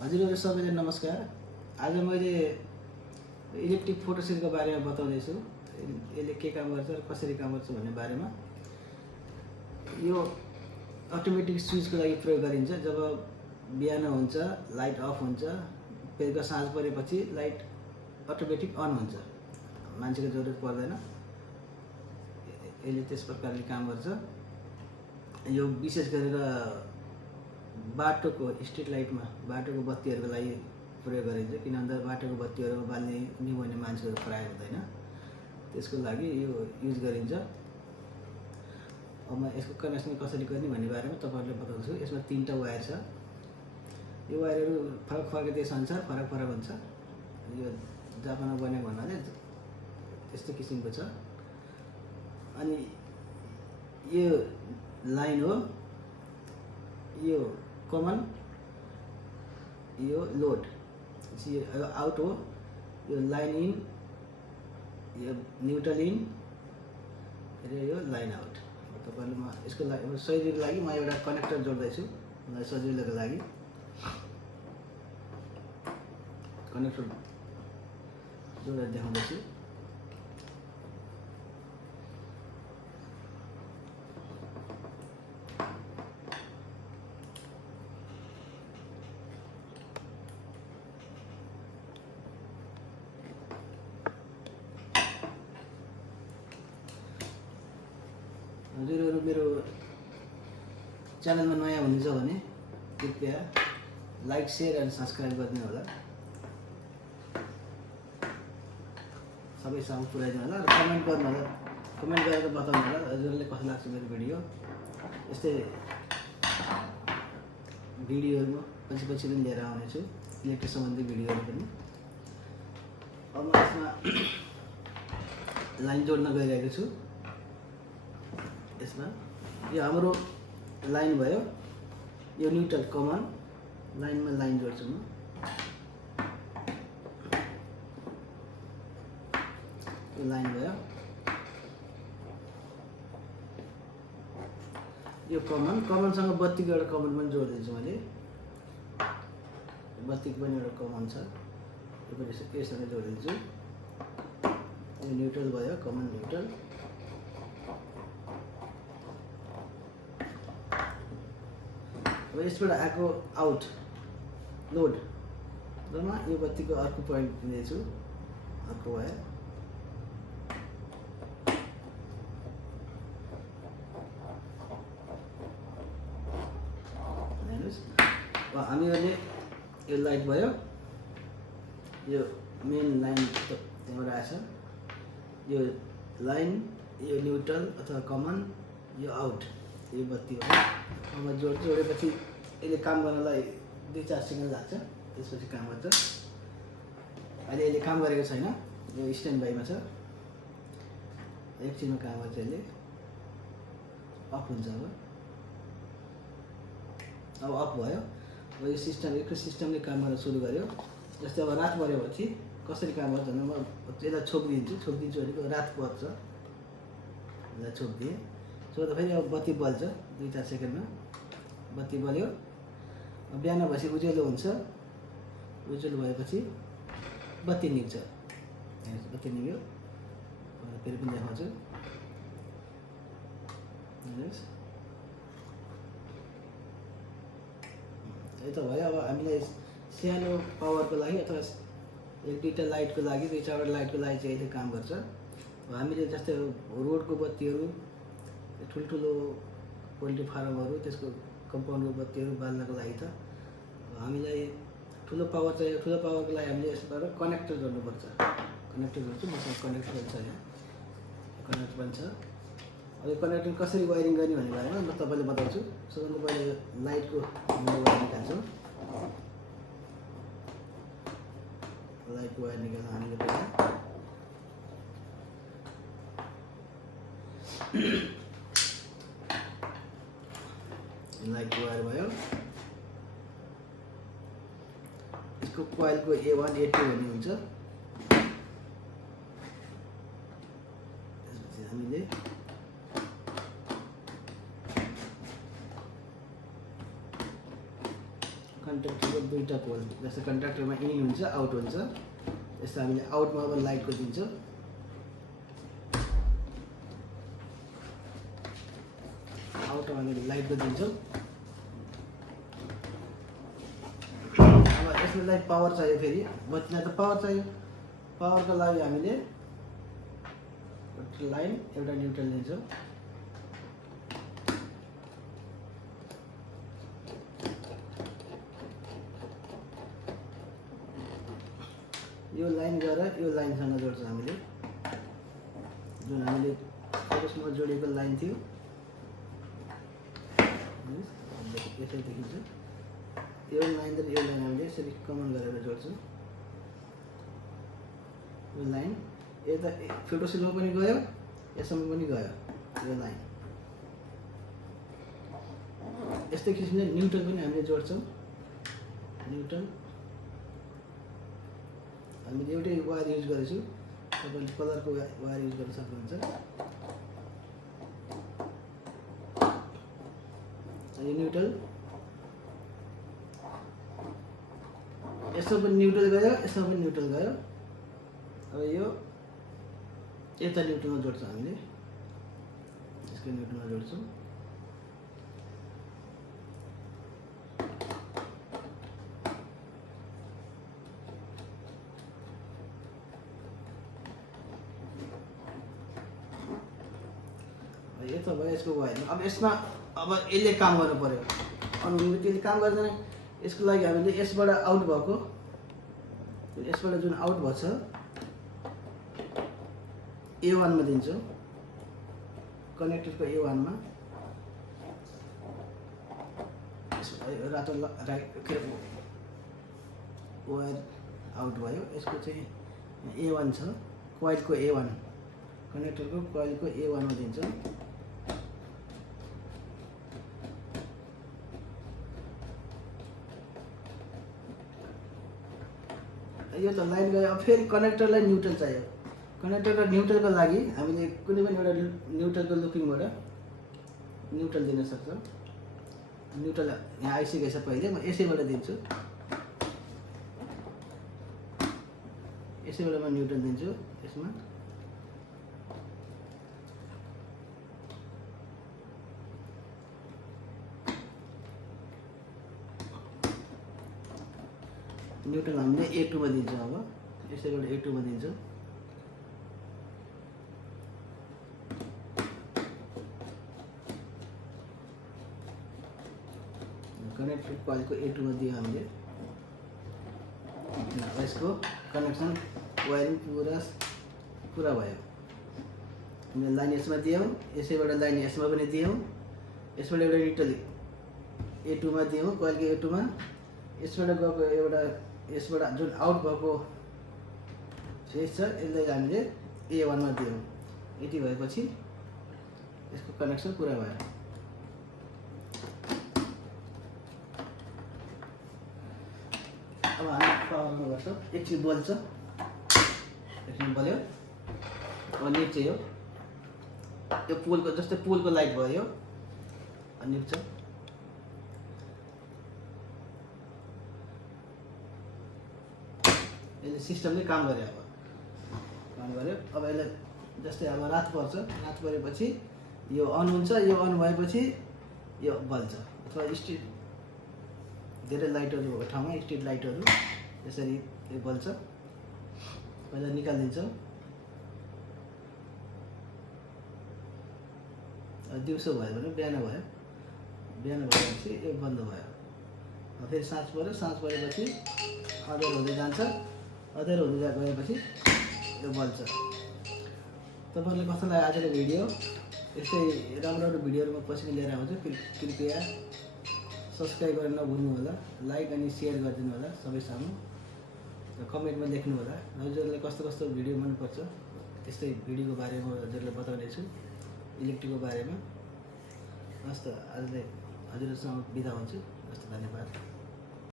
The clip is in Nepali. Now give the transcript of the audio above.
हजुरहरु सबैलाई नमस्कार। आज मैले इलेक्ट्रिक फोटोसेलको बारेमा बताउँदैछु। यसले के काम गर्छ र कसरी काम गर्छ भन्ने बारेमा। यो अटोमेटिक स्विचको लागि प्रयोग गरिन्छ। जब बिहान हुन्छ लाइट अफ हुन्छ, बेलुका साँझ परेपछि लाइट अटोमेटिक अन हुन्छ, मान्छेको जरुरत पर्दैन। यसले त्यस प्रकारले काम गर्छ। यो विशेष गरेर बाटोको स्ट्रीट लाइटमा बाटोको बत्तीहरूको लागि प्रयोग गरिन्छ, किनभने बाटोको बत्तीहरू बाल्ने निभाउने मान्छेहरू प्राय हुँदैन, त्यसको लागि यो युज गरिन्छ। अब म यसको कनेक्सन कसरी गर्ने भन्ने बारेमा तपाईहरुलाई बताउँछु। यसमा 3टा वायर छ। यो वायरहरू फरक फरक देश अनुसार फरक फरक हुन्छ। यो जापानमा बनेको भन्नाले त्यस्तो किसिमको छ। अनि यो लाइन हो, यो कमन, यो लोड, यो आउट हो, यो लाइन इन, यो न्यूट्रल इन र यो लाइन आउट। तपाईहरुले म यसको लागि सजिलोको लागि म एउटा कनेक्टर जोड्दैछु। मलाई सजिलोको लागि कनेक्टर जोडेर देखाउँदैछु। हजुरहरु मेरो च्यानलमा नयाँ हुनुहुन्छ भने कृपया लाइक, शेयर अनि सब्स्क्राइब गरिदिनु होला। सबैसँग पुर्याइदिनु होला र कमेन्ट गर्नु होला। कमेन्ट गरेर बताउनु होला हजुरहरुले कस्तो लाग्छ मेरो भिडियो। यस्तै भिडियोहरु म पछि पनि लिएर आउनेछु, इलेक्ट्रिक सम्बन्धी भिडियोहरु पनि। अब म यसमा लाइन जोड्न गइरहेको छु। यसमा यो हाम्रो लाइन भयो, यो न्यूट्रल कमन लाइनमा लाइन जोड्छु म। यो लाइन भयो, यो कमनसँग बत्तीको एउटा कमन पनि जोड्दैछु मैले। बत्तीको पनि एउटा कमन छ, यो पनि यससँग जोड्दैछु। यो न्यूट्रल भयो, कमन न्यूट्रल। अब यसबाट आएको आउट लोड रमा यो बत्तीको अर्को पोइन्ट दिनेछु, अर्को वायर। हामीहरूले यो लाइट भयो, यो मेन लाइन त्यहाँबाट आएछ। यो लाइन, यो न्यूट्रल अथवा कमन, यो आउट, यो बत्ती हो। अब जोडेपछि यसले काम गर्नलाई 2-4 सेकेन्ड लाग्छ, त्यसपछि काम गर्छ। अहिले यसले काम गरेको छैन, यो स्ट्यान्ड बाईमा छ। एकछिनमा काम गर्छ, यसले अफ हुन्छ। अब अफ भयो। अब यो सिस्टमले काम गर्न सुरु गर्यो। जस्तै अब रात परेपछि कसरी काम गर्छ भने म यसलाई छोपिदिन्छु भनेको रात पर्छ, यसलाई छोपिदिएँ। छोप्दा फेरि अब बत्ती बल्छ 2-4 सेकेन्डमा। बत्ती बल्यो, बिहान भएपछि उज्यालो हुन्छ। उज्यालो भएपछि बत्ती निभ्छ। बत्ती निभ्यो, फेरि पनि देखाउँछु। यो त भयो। अब हामीलाई सानो पावरको लागि अथवा 1-2टा लाइटको लागि, 2-4वटा लाइटको लागि चाहिँ यसले काम गर्छ। हामीले जस्तै रोडको बत्तीहरू, ठुल्ठुलो पोल्ट्री फार्महरू, त्यसको कम्पाउन्डको बत्तीहरू बाल्नको लागि त हामीलाई ठुलो पावर चाहियो। ठुलो पावरको लागि हामीले यसबाट कनेक्टर जोड्नुपर्छ। कनेक्टर जोड्छु, मसँग कनेक्टर पनि छ, यहाँ कनेक्टर पनि छ। अब यो कनेक्टर कसरी वायरिङ गर्ने भन्ने बारेमा म तपाईँलाई बताउँछु। सबभन्दा पहिले लाइटको वायर निकाल्छु। लाइटको वायर निकाल्न हामीले पहिला लाइटको वायर भयो। यसको कोइलको A1 A2 भन्ने हुन्छ। त्यसपछि हामीले कन्ट्याक्टरको 2टा पोल जस्तै कन्ट्याक्टरमा इन हुन्छ आउट हुन्छ यस्तो हामीले आउटमा अब लाइटको दिन्छौँ आउटमा हामीले लाइटको दिन्छौँ अब यसलाई पावर चाहियो फेरि बत्तीलाई त पावर चाहियो पावरको लागि हामीले लाइन एउटा न्युट्रल दिन्छौँ यो लाइन गएर यो लाइनसँग जोड्छौँ हामीले जुन हामीले फोटोसमा जोडिएको लाइन थियो यसरी देखिन्छ यो लाइन र यो लाइन हामीले यसरी कमन गरेर जोड्छौँ यो लाइन यता फोटोसेलमा पनि गयो यसमा पनि गयो यो लाइन यस्तै किसिमले न्युट्रल पनि हामीले जोड्छौँ न्युट्रल हामीले एउटै वायर युज गरेछु तपाईँले कलरको वायर युज गर्न सक्नुहुन्छ यो न्युट्रल यसमा पनि न्युट्रल गयो यसमा पनि न्युट्रल गयो अब यो यता न्युट्रलमा जोड्छौँ हामीले यसको न्युट्रलमा जोड्छौँ यो त भयो यसको वायर अब यसमा अब यसले काम गर्नु पर्यो अनि त्यसले काम गर्दैन यसको लागि हामीले यसबाट आउट भएको यसबाट जुन आउट भएको छ A1 मा दिन्छौँ कनेक्टरको A1 मा रातो वायर आउट भयो यसको चाहिँ A1 छ कोइलको A1 कनेक्टरको कोइलको A1 मा दिन्छौँ यो त लाइन गयो अब फेरि कनेक्टरलाई न्युट्रल चाहियो कनेक्टर र न्युट्रलको लागि हामीले कुनै पनि एउटा न्युट्रलको लुपिङबाट न्युट्रल दिन सक्छौँ न्युट्रल यहाँ आइसकेको छ पहिले म यसैबाट दिन्छु यसैबाट म न्युट्रल दिन्छु यसमा न्युट्रल हामीले A2 मा दिन्छौँ अब यसैबाट A2 मा दिन्छौँ कनेक्टर कोइलको A2 मा दियो हामीले यसको कनेक्सन वायरिङ पुरा भयो हामीले लाइन यसमा दियौँ यसैबाट लाइन यसमा पनि दियौँ यसबाट एउटा न्युट्रल A2 मा दियौँ कोइलको A2 मा यसबाट गएको एउटा यसबाट जुन आउट भएको फेज छ यसलाई हामीले A1 मा दियौँ यति भएपछि यसको कनेक्सन पुरा भयो अब हामी पावरमा गर्छौँ एकछिन बल्छ एकछिन बल्यो अब निप्छ यो पोलको जस्तै पोलको लाइट भयो यो निप्छ यसले सिस्टमले काम गर्यो अब यसलाई जस्तै अब रात पर्छ रात परेपछि यो अन हुन्छ यो अन भएपछि यो बल्छ अथवा स्ट्रिट धेरै लाइटहरू भएको ठाउँमा स्ट्रिट लाइटहरू यसरी यो बल्छ पहिला निकालिदिन्छौँ दिउँसो भयो भने बिहान भएपछि यो बन्द भयो फेरि साँझ परेपछि अँध्यारो हुँदै जान्छ अँध्यारो हुँदै गएपछि यो बल्छ तपाईँहरूले कस्तो लाग्यो आजको भिडियो यस्तै राम्रो भिडियोहरू म पछि लिएर आउँछु कृपया सब्सक्राइब गरेर नभुल्नु होला लाइक अनि सेयर गरिदिनु होला सबैसँग र कमेन्टमा लेख्नु होला हजुरहरूले कस्तो भिडियो मनपर्छ त्यस्तै भिडियोको बारेमा हजुरलाई बताउने छु इलेक्ट्रिकको बारेमा हस् त आजलाई हजुरसँग बिदा हुन्छु हस् त धन्यवाद